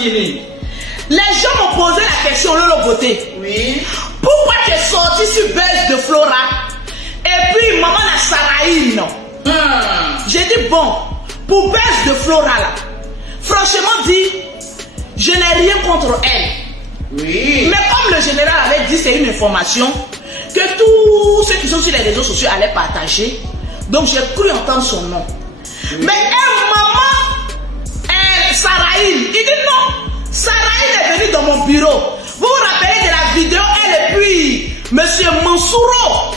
skinny. Les gens m'ont posé la question, Lolo Beauté. Oui. Pourquoi tu es sorti sur Buzz de Flora et puis maman la Saraïne? J'ai dit bon, pour Buzz de Flora là, franchement dit, je n'ai rien contre elle. Oui. Mais comme le général avait dit, c'est une information que tous ceux qui sont sur les réseaux sociaux allaient partager. Donc j'ai cru entendre son nom. Oui. Mais maman, Saraïne, il dit non. Saraïne est venue dans mon bureau. Vous vous rappelez de la vidéo, elle et puis monsieur Mansouro.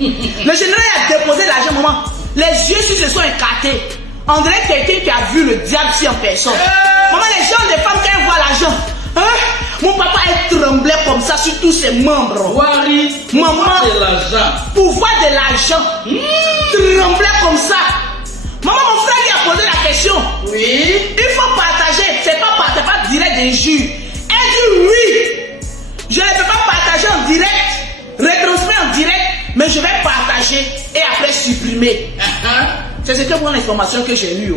Le général a déposé l'argent, maman. Les yeux se sont écartés. On dirait quelqu'un qui a vu le diable si en personne. Maman, les gens, les femmes, quand elles voient l'argent, hein? Mon papa est tremblé comme ça sur tous ses membres. Wari, maman, de l'argent. Pouvoir de l'argent. Tremblé comme ça. Maman, mon frère lui a posé la question. Oui. Il faut partager. C'est pas direct d'injure. Elle dit oui. Je ne peux pas partager en direct, retransmettre en direct, mais je vais partager et après supprimer. C'est ce que pour l'information que j'ai eue.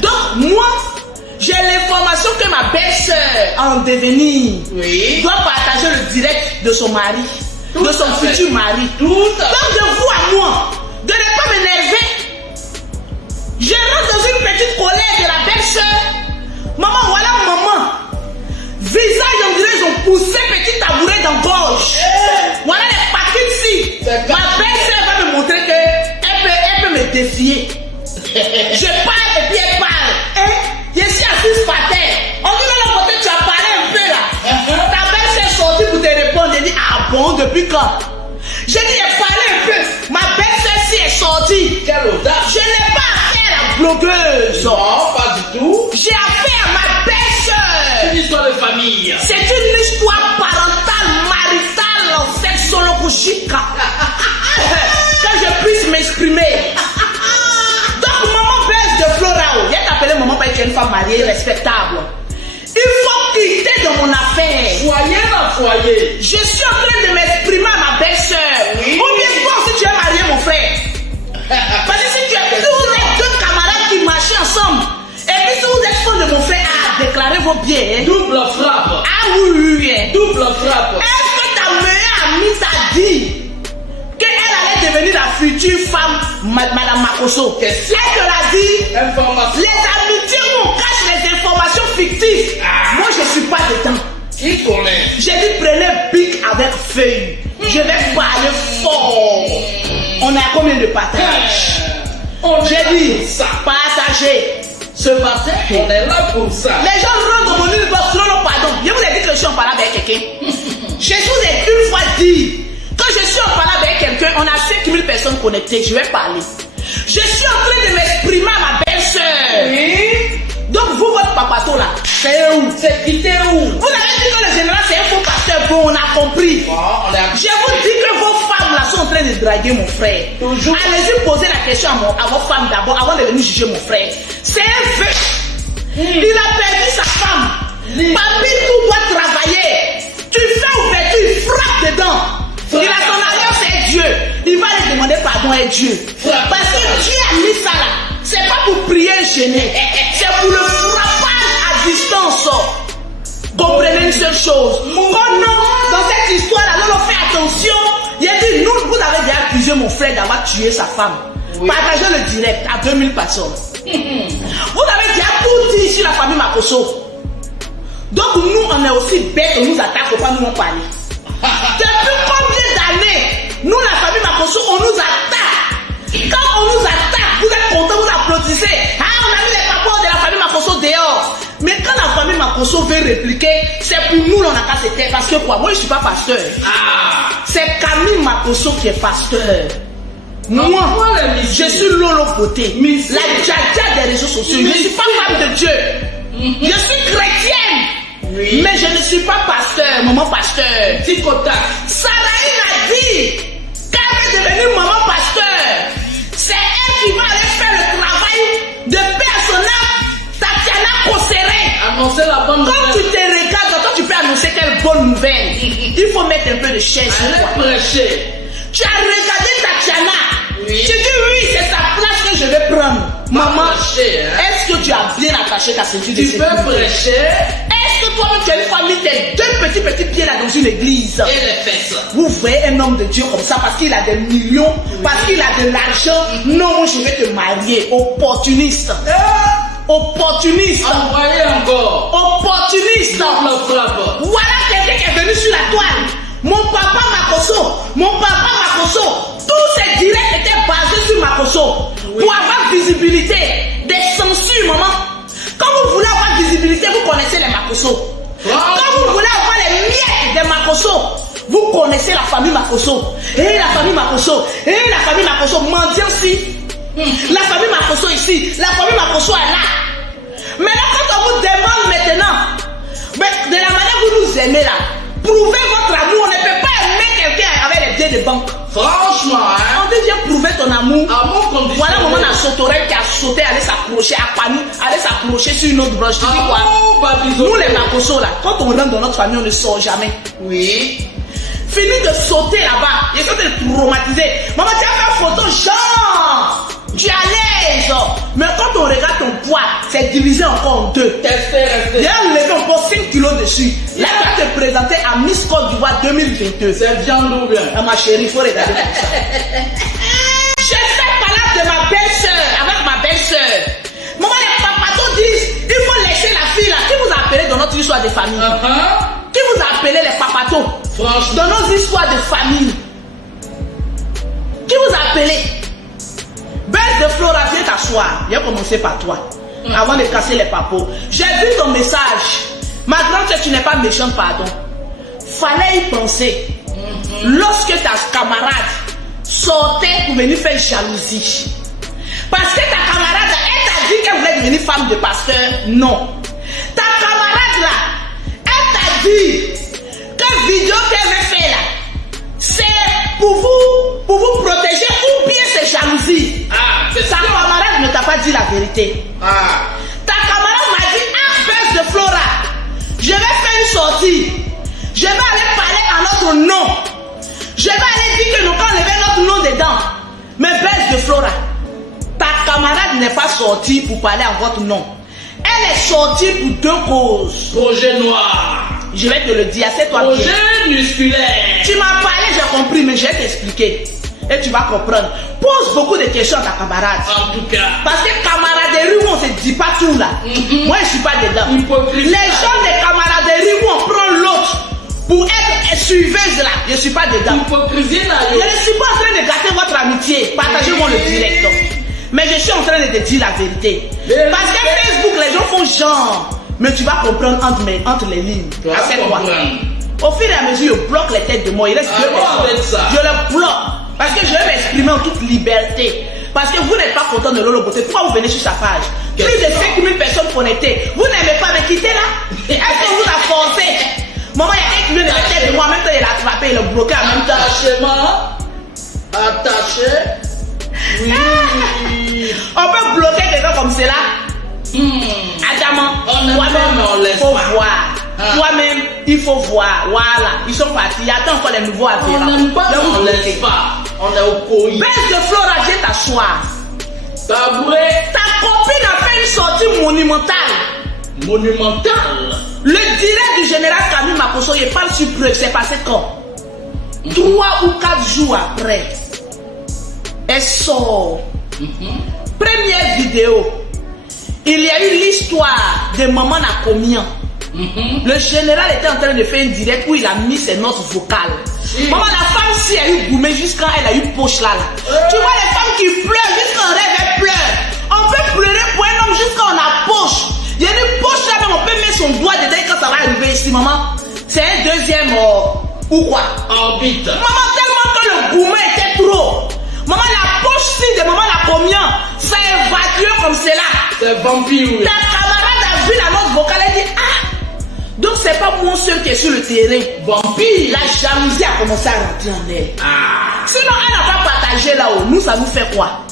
Donc, moi, j'ai l'information que ma belle-sœur en devenir doit partager le direct de son mari, de son futur mari. Donc, de vous à moi, de ne pas m'énerver. Je rentre dans une petite colère de la belle-sœur. Maman, voilà maman. Visage, on dirait, ils ont poussé petit tabouret dans gorge. Voilà les paquets ici. Ma belle-sœur va me montrer qu'elle peut me défier. Je parle et puis elle parle. Je suis assise par terre. On dit dans la côté, tu as parlé un peu là. Ta belle-sœur est sortie pour te répondre. Elle dit, ah bon, depuis quand? J'ai dit, j'ai parlé un peu. Ma belle-sœur si est sortie. Quelle audace. Je n'ai pas affaire à la blogueuse. Non, pas du tout. J'ai affaire à ma belle-sœur. C'est une histoire de famille. C'est une histoire parentale, maritale, sexologique. Que je puisse m'exprimer. Donc, maman Buzz de Flora, il a appelé maman parce qu'elle est une femme mariée, respectable. Il faut quitter dans mon affaire. Foyer dans foyer. Je suis en train de m'exprimer à ma belle-sœur. Oui. Ou bien toi si tu es marié, mon frère. Parce que si tu es tous les deux camarades qui marchaient ensemble, et puis si vous êtes fond de mon frère, déclarez vos biens. Double frappe. Ah oui. Double frappe. Est-ce que ta meilleure amie t'a dit qu'elle allait devenir la future femme, Madame Makoso? Elle te l'a dit. Information. Les amitiés où on cache les informations fictives. Moi, je ne suis pas dedans. Qui connaît? J'ai dit prenez bic avec feuille. Je vais parler fort. On a combien de partages? J'ai dit partager. Ce matin, on est là pour ça. Les gens rentrent dans mon inbox, non, pardon. Je vous ai dit que je suis en parlant avec quelqu'un. Je vous ai une fois dit, quand je suis en parlant avec quelqu'un, on a 5000 personnes connectées, je vais parler. Je suis en train de m'exprimer à ma belle-sœur. Oui. Donc vous, votre papato là, c'est où? C'est quitté où? Vous avez dit que le général c'est un faux pasteur, bon, on a compris. Bon, je vous dis que vos femmes là sont en train de draguer mon frère. Toujours. Allez-y poser la question à vos femmes d'abord, avant de venir juger mon frère. C'est un fait. Il a perdu sa femme. Papi, tout doit travailler. Tu fais ouverture, il frappe dedans. Il a son alliance avec Dieu. Il va lui demander pardon à Dieu. Parce que Dieu a mis ça là. C'est pas pour prier et gêner. C'est pour le frappage à distance. Comprenez une seule chose. Oh non, dans cette histoire-là, on fait attention. Il a dit, nous, vous avez déjà accusé mon frère d'avoir tué sa femme. Oui. Partagez le direct à 2000 personnes. Vous avez déjà tout dit sur la famille Makoso. Donc nous, on est aussi bêtes, on nous attaque, faut pas nous en parler. Depuis combien d'années, nous, la famille Makoso, on nous attaque. Quand on nous attaque, vous êtes contents, vous applaudissez. Ah, on a mis les papas de la famille Makoso dehors. Mais quand la famille Makoso veut répliquer, c'est pour nous, on n'a qu'à se taire. Parce que quoi, moi, je ne suis pas pasteur. C'est Camille Makoso qui est pasteur. Moi, je suis Lolo Beauté, la djadia des réseaux sociaux. Je ne suis pas femme de Dieu. Je suis chrétienne. Oui. Mais je ne suis pas pasteur, maman pasteur. Saraïne a dit qu'elle veut devenir maman pasteur. C'est elle qui va aller faire le travail de personnel Tatiana Kosseré. Annoncer la bonne nouvelle. Quand tu te regardes, quand tu peux annoncer quelle bonne nouvelle, il faut mettre un peu de chaise. Prêcher. Tu as regardé Tatiana. Oui. Tu dis oui, c'est sa place que je vais prendre. Maman, Attaché, hein. est-ce que tu as bien attaché ta ceinture de Tu sécurité? peux prêcher Est-ce que toi-même tu as une famille, tes deux petits pieds là dans une église? et les fesses. Vous voyez un homme de Dieu comme ça parce qu'il a des millions, parce qu'il a de l'argent. Non, moi je vais te marier. Opportuniste. Opportuniste. Envoyez encore. Opportuniste. Double frappe. Voilà quelqu'un qui est venu sur la toile. Mon papa Makosso. Mon papa Makosso. Tous ces directs étaient basés sur Makosso. Oui. Pour avoir visibilité. Des censures, maman. Quand vous voulez avoir visibilité, vous connaissez les Makosso. Quand vous voulez avoir les miettes des Makosso, vous connaissez la famille Makosso. Et la famille Makosso. Et la famille Makosso. Mendiancy. La famille Makosso ici. La famille Makosso est là. Maintenant, quand on vous demande maintenant, mais de la manière que vous nous aimez là, prouvez votre amour. On ne peut pas aimer quelqu'un avec les billets de banque. Franchement, hein. On dit viens prouver ton amour. Amour conditionnel. Voilà un moment dans Sotorel qui a sauté, aller s'accrocher à Pani, aller s'accrocher sur une autre branche. Tu dis quoi? Amour baptisé. Nous les Makosso là, quand on rentre dans notre famille, on ne sort jamais. Oui. Fini de sauter là-bas. Il faut te traumatiser. Maman, tu as fait photo, genre. Tu es à l'aise. Mais quand on regarde ton poids, c'est divisé encore en deux. Testez, Il y restez. a levé encore 5 kilos dessus. Là, tu vas te présenter à Miss Côte d'Ivoire 2022. C'est viande ou bien? Ah, ma chérie, il faut regarder. Je fais parler de ma belle-sœur, avec ma belle-sœur. Maman, les papatos disent, il faut laisser la fille là. Qui vous a appelé dans notre histoire de famille? Qui vous a appelé les papatos? Franchement. Dans nos histoires de famille. Qui vous a appelé? Belle de Flora, viens t'asseoir. Viens commencer par toi. Avant de casser les papos. J'ai vu ton message. Ma grande sœur, tu n'es pas méchante, pardon. Fallait y penser. Lorsque ta camarade sortait pour venir faire jalousie. Parce que ta camarade, elle t'a dit qu'elle voulait devenir femme de pasteur. Non. Ta camarade là, elle t'a dit que vidéo qu'elle veut faire là, c'est pour vous protéger ou bien c'est jalousie. Ah, c'est Ta ça. camarade ne t'a pas dit la vérité. Ah. Ta camarade m'a dit, ah, Belle de Flora, je vais faire une sortie. Je vais aller parler à notre nom. Je vais aller dire que nous allons lever notre nom dedans. Mais Belle de Flora, ta camarade n'est pas sortie pour parler à votre nom. Elle est sortie pour deux causes. Projet noir. Je vais te le dire, c'est toi qui. Projet musculaire. Tu m'as parlé, j'ai compris, mais je vais t'expliquer. Et tu vas comprendre. Pose beaucoup de questions à ta camarade. En tout cas. Parce que camaraderie où on ne se dit pas tout là. Moi je ne suis pas dedans. Hypocrisie. Les gens de camaraderie où on prend l'autre pour être suiveuse là, je ne suis pas dedans. Hypocrisie là, Je yo. ne suis pas en train de gâter votre amitié. Partagez-moi le direct. Mais je suis en train de te dire la vérité. Parce que Facebook, les gens font genre. Mais tu vas comprendre entre les lignes. Tu vas Assieds-toi. comprendre. Au fur et à mesure, je bloque les têtes de moi. Il reste Ah deux bon, personnes. avec ça. Je le bloque. Parce que je vais m'exprimer en toute liberté. Parce que vous n'êtes pas content de Lolo Beauté. Pourquoi vous venez sur sa page? Plus de 5000 personnes connectées. Vous n'aimez pas me quitter là? Est-ce que vous la forcez? Maman, il y a un qui vient de la tête de moi. En même temps, il l'a attrapé, il l'a bloqué en même temps. Attachement. Attaché. Oui. On peut bloquer quelqu'un comme cela. Adamant, On n'aime pas, mais on toi-même, laisse il faut pas. voir. Ah. Toi-même, il faut voir. Voilà, ils sont partis. Il y a encore les nouveaux On affaires. n'aime pas, Là, mais vous on bloquez. laisse pas. On est au coï. Baisse de Flora, viens t'asseoir. Tabouret. Ta copine a fait une sortie monumentale. Monumental. Le direct du général Camille Makosso, il parle sur preuve. C'est passé quand? 3 ou 4 jours après. Elle sort. Première vidéo. Il y a eu l'histoire de Maman Nakomian. Le général était en train de faire un direct où il a mis ses notes vocales. Maman, la femme, si elle a eu goumé jusqu'à elle a eu poche là. Tu vois les femmes qui pleurent jusqu'en rêve, elles pleurent. On peut pleurer pour un homme jusqu'à on a poche. Il y a une poche là, même on peut mettre son doigt dedans quand ça va arriver ici, maman. C'est un deuxième ou quoi? Orbite. Maman, tellement que le gourmet était trop. Maman, la poche-ci de Maman Nakomian, ça évacue comme cela. C'est vampire. Ta camarade a vu la note vocale, elle dit ah, donc c'est pas mon seul qui est sur le terrain. Vampire. La jalousie a commencé à rentrer en elle. Ah. Sinon, elle n'a pas partagé là-haut. Nous, ça nous fait quoi?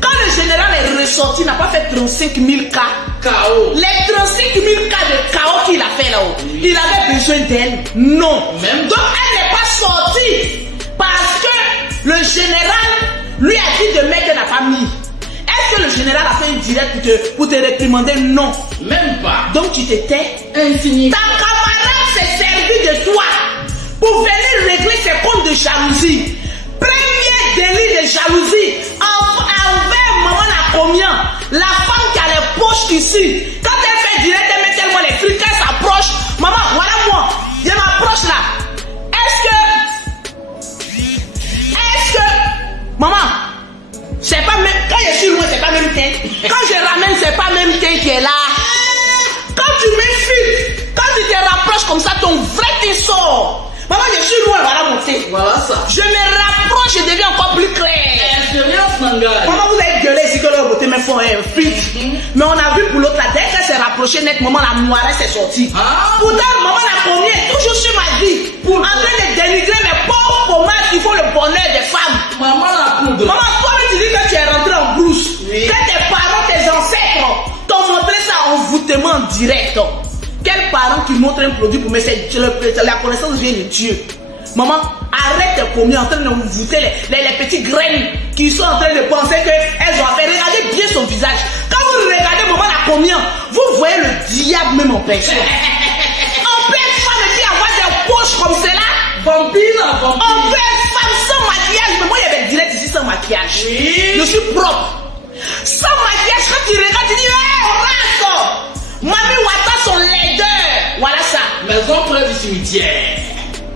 Quand le général est ressorti, il n'a pas fait 35 000 cas. K.O. Les 35 000 cas de chaos qu'il a fait là-haut, il avait besoin d'elle? Non. Même. Donc elle n'est pas sortie parce que le général lui a dit de mettre la famille. Elle Est-ce que le général a fait une direct pour te réprimander? Non. Même pas. Donc tu t'étais Insignifiant. Ta camarade s'est servi de toi pour venir régler ses comptes de jalousie. Premier délit de jalousie envers maman la combien? La femme qui a les poches ici. Quand elle fait direct, elle met tellement les frites, elle s'approche. Maman, voilà moi. Je m'approche là. Est-ce que maman, c'est pas même quand je suis loin, c'est pas même teint. Quand je ramène, c'est pas même teint qui est là. Quand tu m'infiles, quand tu te rapproches comme ça, ton vrai teint sort. Maman, je suis loin, voilà mon teint. Voilà ça. Je me rapproche, je deviens encore plus clair. Expérience Nanga. Maman, vous avez gueulé ici que leur beauté me font un fit. Mais on a vu pour l'autre là, dès qu'elle s'est rapprochée net, maman la noiresse est sortie. Pourtant, maman la combien toujours sur ma vie. En train de dénigrer mes pauvres commerces qui font le bonheur des femmes. Maman la poudre. Maman, toi tu dis que tu es rentré en brousse. Oui. Que tes parents, tes ancêtres t'ont montré ça envoûtement en direct. Quel parent qui montre un produit pour me la connaissance vient de Dieu. Maman, arrête tes commis en train de vous voûter les petites graines qui sont en train de penser qu'elles ont affaire. Regardez bien son visage. Quand vous regardez maman la combien, vous voyez le diable même en personne. On peut être femme et puis avoir des poches comme cela. Vampire, On peut être femme sans maquillage. Mais moi, il y avait direct ici sans maquillage. Oui. Je suis propre. Sans maquillage, quand tu regardes, tu dis, hé, race! Mamie Wata, son laideur. Voilà ça. Maison près du cimetière.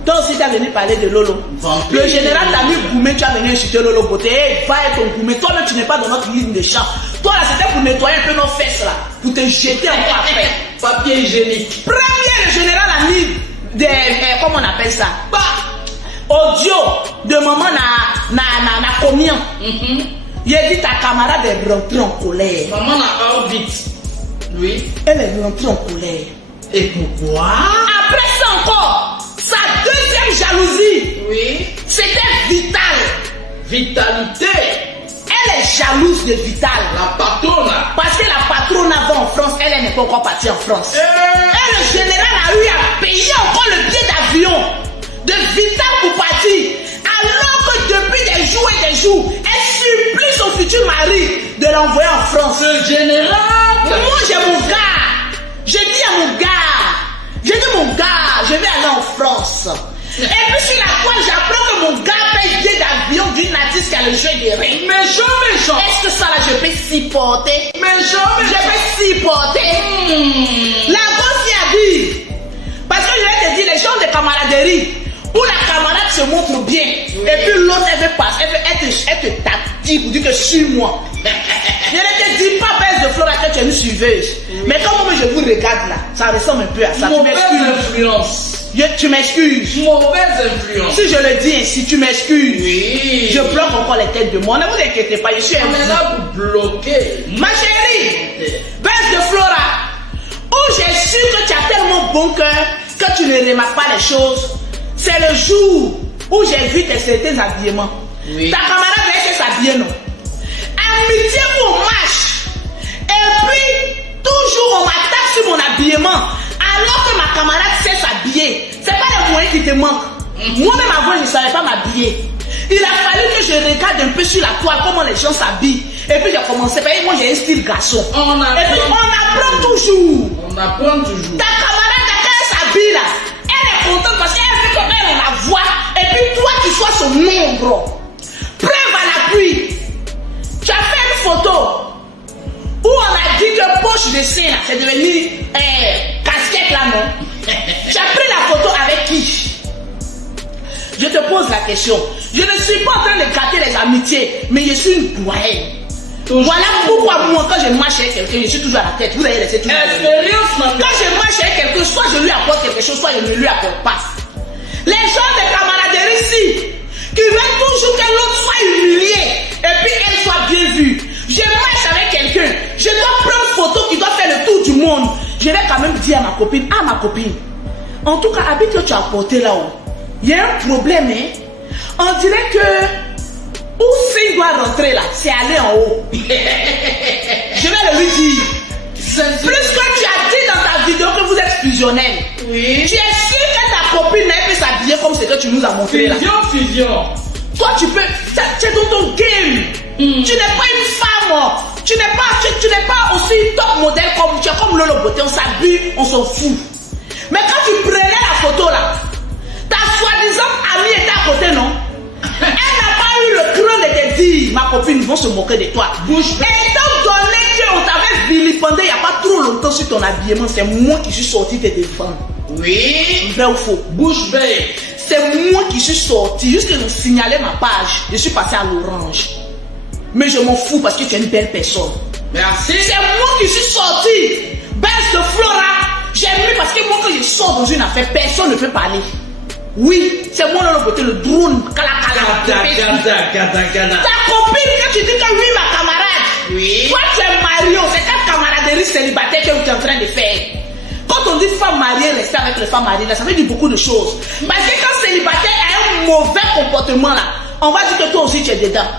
Toi aussi, tu as venu parler de Lolo. Vampire. Le général t'a mis Goumé, tu as venu insulter Lolo Beauté. Hey, va être ton Goumé. Toi-même, tu n'es pas dans notre ligne de champ. Toi, là, c'était pour nettoyer un peu nos fesses, là. Pour te jeter encore après. Papier hygiénique. Premier, le général a mis des. Comment on appelle ça? Audio de maman na combien? Il a dit ta camarade est rentrée en colère. Maman a orbite. Oui. Elle est rentrée en colère. Et pourquoi? Après ça encore, sa deuxième jalousie, Oui. c'était Vital. Vitalité. Elle est jalouse de Vital. La patronne. Parce que la patronne va en France, elle n'est pas encore partie en France. Et le général a eu à payer encore le billet d'avion de Vital pour partir. Alors que depuis des jours et des jours, elle supplie son futur mari de l'envoyer en France. Ce général. Moi j'ai mon gars. Je dis à mon gars, je vais aller en France. Et puis sur la toile, j'apprends que mon gars paye billet d'avion d'une artiste qui a le jeu des règles. Méchant. Est-ce que ça là je peux supporter? Méchant. Je peux supporter. La gosse a dit. Parce que je vais te dire, les gens de camaraderie, où la camarade se montre bien, et puis l'autre elle veut passer, elle te tapit pour dire que suis-moi. Je ne te dis pas, baisse de Flora, que tu es une suiveuse. Mais comme moi je vous regarde là, ça ressemble un peu à ça. Mauvaise influence. Tu m'excuses. Mauvaise influence. Si je le dis ainsi, tu m'excuses. Oui. Je bloque encore les têtes de moi. Ne vous inquiétez pas, je suis un On est là pour bloquer. Ma chérie, baisse de Flora, où j'ai su que tu as tellement bon cœur que tu ne remarques pas les choses, c'est le jour où j'ai vu tes certains habillements. Oui. Ta camarade va essayer s'habiller, non? Amitié ou marche. Et puis, toujours on m'attaque sur mon habillement. Alors que ma camarade sait s'habiller. C'est pas les moyens qui te manquent. Moi-même avant, je ne savais pas m'habiller. Il a fallu que je regarde un peu sur la toile comment les gens s'habillent. Et puis j'ai commencé. Moi j'ai un style garçon. Et puis on apprend toujours. On apprend toujours. Ta camarade, quand elle s'habille là, elle est contente parce qu'elle fait comme elle la voit. Et puis toi tu sois son ombre. Preuve à l'appui. Tu as fait une photo où on a dit que poche de sein, c'est devenu casquette là, non? Tu as pris la photo avec qui? Je te pose la question. Je ne suis pas en train de gâter les amitiés, mais je suis une doyenne. Voilà pourquoi moi, quand je marche avec quelqu'un, je suis toujours à la tête. Vous allez laisser tout. Expérience, Quand je marche avec quelqu'un, soit je lui apporte quelque chose, soit je ne lui apporte pas. Les gens de camaraderie ici, qui veulent toujours que l'autre soit humilié, et puis elle soit bien vue. Je marche avec quelqu'un, je dois prendre une photo qui doit faire le tour du monde. Je vais quand même dire à ma copine, en tout cas, habite que tu as apporté là-haut. Il y a un problème, hein. On dirait que où s'il doit rentrer là, c'est aller en haut. Je vais le lui dire. Plus que tu as dit dans ta vidéo que vous êtes fusionnels. Oui. Tu es sûr que ta copine n'a pu s'habiller comme ce que tu nous as montré là. Fusion. Toi, tu peux. Tu es dans ton game. Tu n'es pas une femme Tu n'es pas aussi top modèle comme tu es comme Lolo Beauté, on s'habille, on s'en fout. Mais quand tu prenais la photo là, ta soi-disant amie était à côté, non? Elle n'a pas eu le cran de te dire, ma copine, ils vont se moquer de toi. Bouche bée. Étant donné qu'on t'avait vilipendé il n'y a pas trop longtemps sur ton habillement, c'est moi qui suis sorti te défendre. Oui. Vrai ou faux? Bouche bée. C'est moi qui suis sorti, juste que je signalais ma page, je suis passé à l'orange. Mais je m'en fous parce que tu es une belle personne. Merci. C'est moi qui suis sorti. Baisse de Flora. J'ai mis parce que moi quand je sors dans une affaire, personne ne peut parler. Oui, c'est moi Lolo Beauté, le drone. Gada. Ta copine, quand tu dis que oui, ma camarade. Oui. Toi tu es marié, c'est ta camaraderie célibataire que tu es en train de faire. Quand on dit femme mariée, rester avec les femmes mariées, là, ça veut dire beaucoup de choses. Parce que quand célibataire a un mauvais comportement là, on va dire que toi aussi tu es dedans.